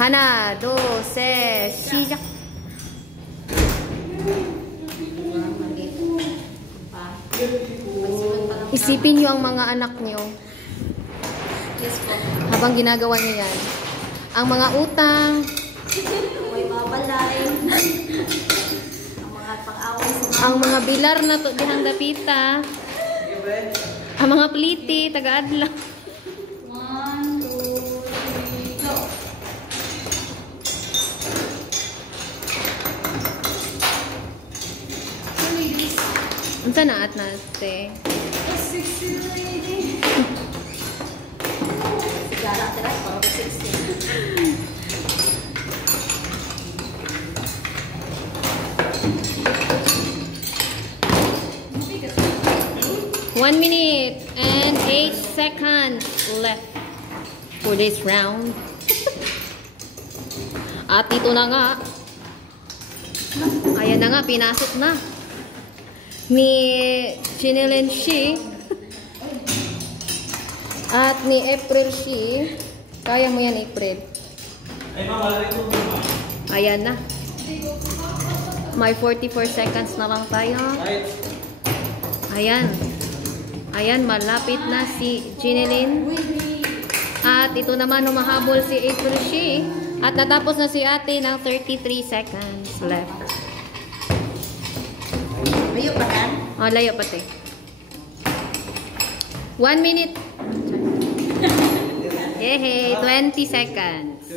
하나, 둘, 셋, 시작. Isipin niyo ang mga anak niyo. Habang ginagawa niyo yan. Ang mga utang. May babalay. Ang mga pang-away sa Ang mga bilar na to dihang dapita. Ang mga pliti, taga-adlaw. 1, 2, 3, go! Unsa na at nate? Sigara tira, parang 16. 1 minute and 8 seconds left for this round. At ito na nga. Ayan na nga, pinasok na. Ni Chinilin Shi at ni April Shi. Kaya mo yan, April. Ayan na. May 44 seconds na lang tayo. Ayan. Ayan, malapit na si Chinilin. At ito naman, humahabol si April Shi. At natapos na si ate ng 33 seconds left. Layo pa yan? Oh, layo pati. 1 minute. Yehey, 20 seconds.